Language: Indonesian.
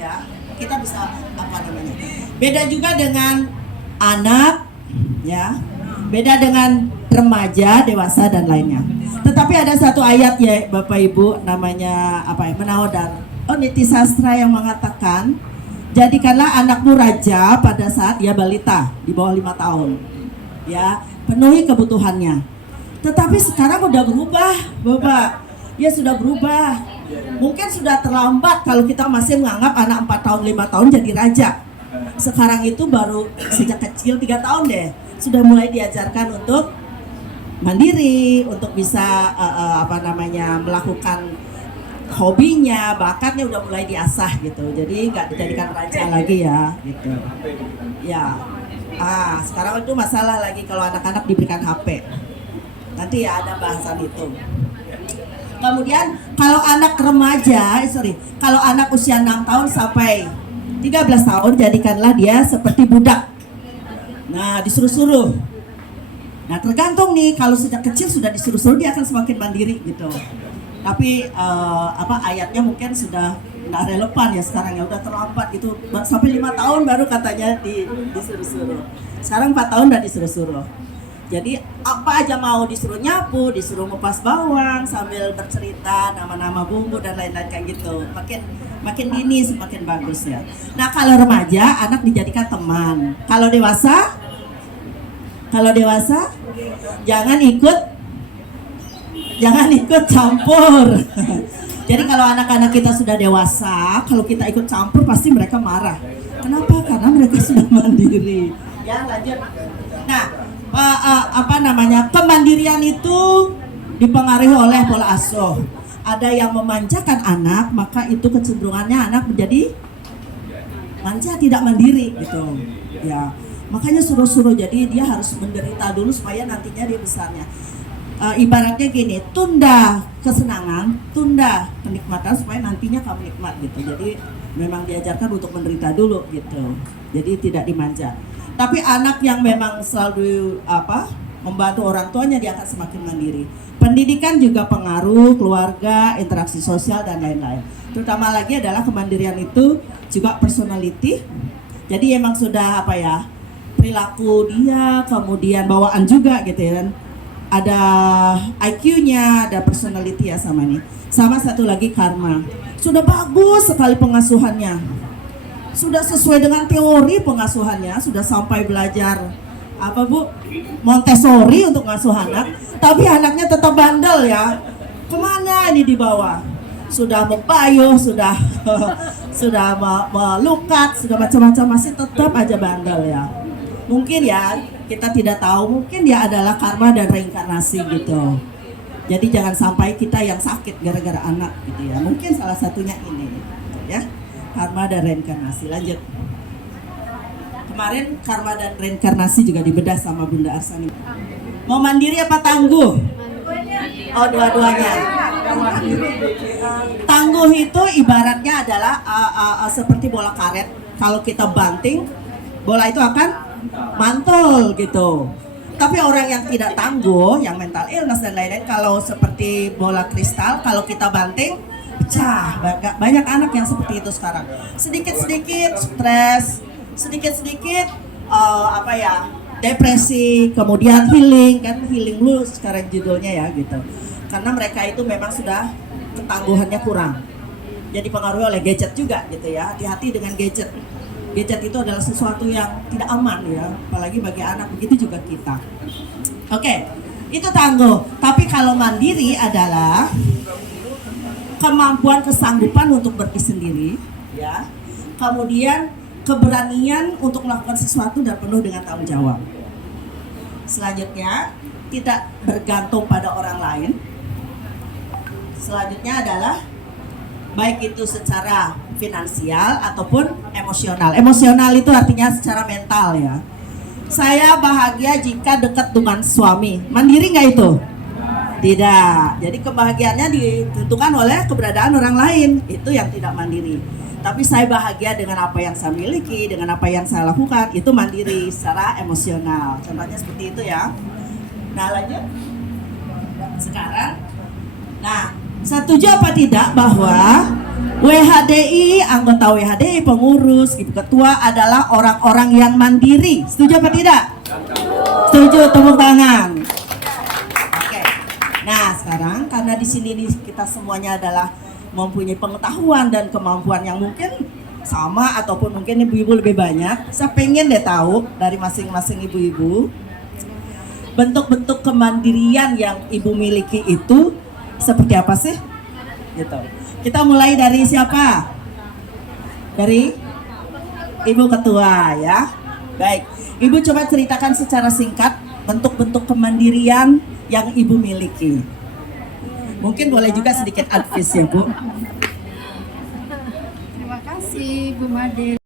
ya. Kita bisa apa namanya? Beda juga dengan anak, ya. Beda dengan remaja, dewasa dan lainnya. Tetapi ada satu ayat ya Bapak Ibu, namanya apa ya? Menahodar. Oh, Niti Sastra yang mengatakan, jadikanlah anakmu raja pada saat dia balita di bawah 5 tahun. Ya, penuhi kebutuhannya. Tetapi sekarang udah berubah, Bapak. Ya sudah berubah. Mungkin sudah terlambat kalau kita masih menganggap anak 4 tahun, 5 tahun jadi raja. Sekarang itu baru sejak kecil 3 tahun deh sudah mulai diajarkan untuk mandiri, untuk bisa melakukan hobinya, bakatnya udah mulai diasah gitu. Jadi nggak dijadikan raja lagi ya gitu. Ya. Sekarang itu masalah lagi kalau anak-anak diberikan HP. Nanti ya ada bahasan itu. Kemudian kalau anak remaja, kalau anak usia 6 tahun sampai 13 tahun, jadikanlah dia seperti budak. Nah, disuruh-suruh. Nah, tergantung nih, kalau sejak kecil sudah disuruh-suruh dia akan semakin mandiri gitu. Tapi ayatnya mungkin sudah nggak relevan ya sekarang ya, udah terlambat gitu. Sampai 5 tahun baru katanya disuruh-suruh. Sekarang 4 tahun udah disuruh-suruh. Jadi apa aja mau, disuruh nyapu, disuruh ngupas bawang sambil bercerita nama-nama bumbu dan lain-lain kayak gitu. Makin dini semakin bagus ya. Nah, kalau remaja anak dijadikan teman. Kalau dewasa jangan ikut campur. Jadi kalau anak-anak kita sudah dewasa, kalau kita ikut campur pasti mereka marah. Kenapa? Karena mereka sudah mandiri. Ya, lanjut. Nah, kemandirian itu dipengaruhi oleh pola asuh. Ada yang memanjakan anak, maka itu kecenderungannya anak menjadi manja, tidak mandiri gitu. Ya, makanya suruh-suruh, jadi dia harus menderita dulu supaya nantinya dia besarnya. Ibaratnya gini, tunda kesenangan, tunda kenikmatan supaya nantinya kamu nikmat gitu. Jadi memang diajarkan untuk menderita dulu gitu. Jadi tidak dimanja. Tapi anak yang memang selalu membantu orang tuanya, dia akan semakin mandiri. Pendidikan juga pengaruh, keluarga, interaksi sosial dan lain-lain. Terutama lagi adalah kemandirian itu juga personality. Jadi emang sudah perilaku dia, kemudian bawaan juga gitu ya. Ada IQ-nya, ada personality ya sama ini. Sama satu lagi karma. Sudah bagus sekali pengasuhannya. Sudah sesuai dengan teori pengasuhannya, sudah sampai belajar Montessori untuk ngasuh anak, tapi anaknya tetap bandel ya. Kemana ini dibawa? Sudah membayuh, sudah melukat, sudah macam-macam, masih tetap aja bandel ya. Mungkin ya kita tidak tahu, mungkin dia adalah karma dan reinkarnasi gitu. Jadi jangan sampai kita yang sakit gara-gara anak gitu ya. Mungkin salah satunya ini ya. Karma dan reinkarnasi. Lanjut. Kemarin karma dan reinkarnasi juga dibedah sama Bunda Arsani. Mau mandiri apa tangguh? Oh, dua-duanya. Tangguh itu ibaratnya adalah seperti bola karet. Kalau kita banting, bola itu akan mantul gitu. Tapi orang yang tidak tangguh, yang mental illness dan lain-lain, kalau seperti bola kristal, kalau kita banting pecah. Banyak anak yang seperti itu sekarang. Sedikit-sedikit stres, sedikit-sedikit depresi, kemudian healing dulu sekarang judulnya ya gitu. Karena mereka itu memang sudah ketangguhannya kurang. Jadi pengaruhi oleh gadget juga gitu ya. Hati-hati dengan gadget. Gadget itu adalah sesuatu yang tidak aman ya, apalagi bagi anak, begitu juga kita. Oke, itu tangguh. Tapi kalau mandiri adalah kemampuan, kesanggupan untuk berdiri sendiri, ya. Kemudian keberanian untuk melakukan sesuatu dan penuh dengan tanggung jawab. Selanjutnya, tidak bergantung pada orang lain. Selanjutnya adalah baik itu secara finansial ataupun emosional. Emosional itu artinya secara mental ya. Saya bahagia jika dekat dengan suami. Mandiri nggak itu? Tidak. Jadi kebahagiaannya ditentukan oleh keberadaan orang lain. Itu yang tidak mandiri. Tapi saya bahagia dengan apa yang saya miliki, dengan apa yang saya lakukan. Itu mandiri secara emosional. Contohnya seperti itu ya. Nah, lanjut. Sekarang, Setuju apa tidak bahwa WHDI, anggota WHDI, pengurus, ibu ketua adalah orang-orang yang mandiri? Setuju apa tidak? Setuju, tepuk tangan. Oke. Nah, sekarang karena di sini nih kita semuanya adalah mempunyai pengetahuan dan kemampuan yang mungkin sama ataupun mungkin ibu-ibu lebih banyak. Saya pengen deh tahu dari masing-masing ibu-ibu bentuk-bentuk kemandirian yang ibu miliki itu seperti apa sih? Gitu. Kita mulai dari siapa? Dari Ibu Ketua ya. Baik, Ibu coba ceritakan secara singkat bentuk-bentuk kemandirian yang Ibu miliki. Mungkin boleh juga sedikit advice ya Bu. Terima kasih Bu Made.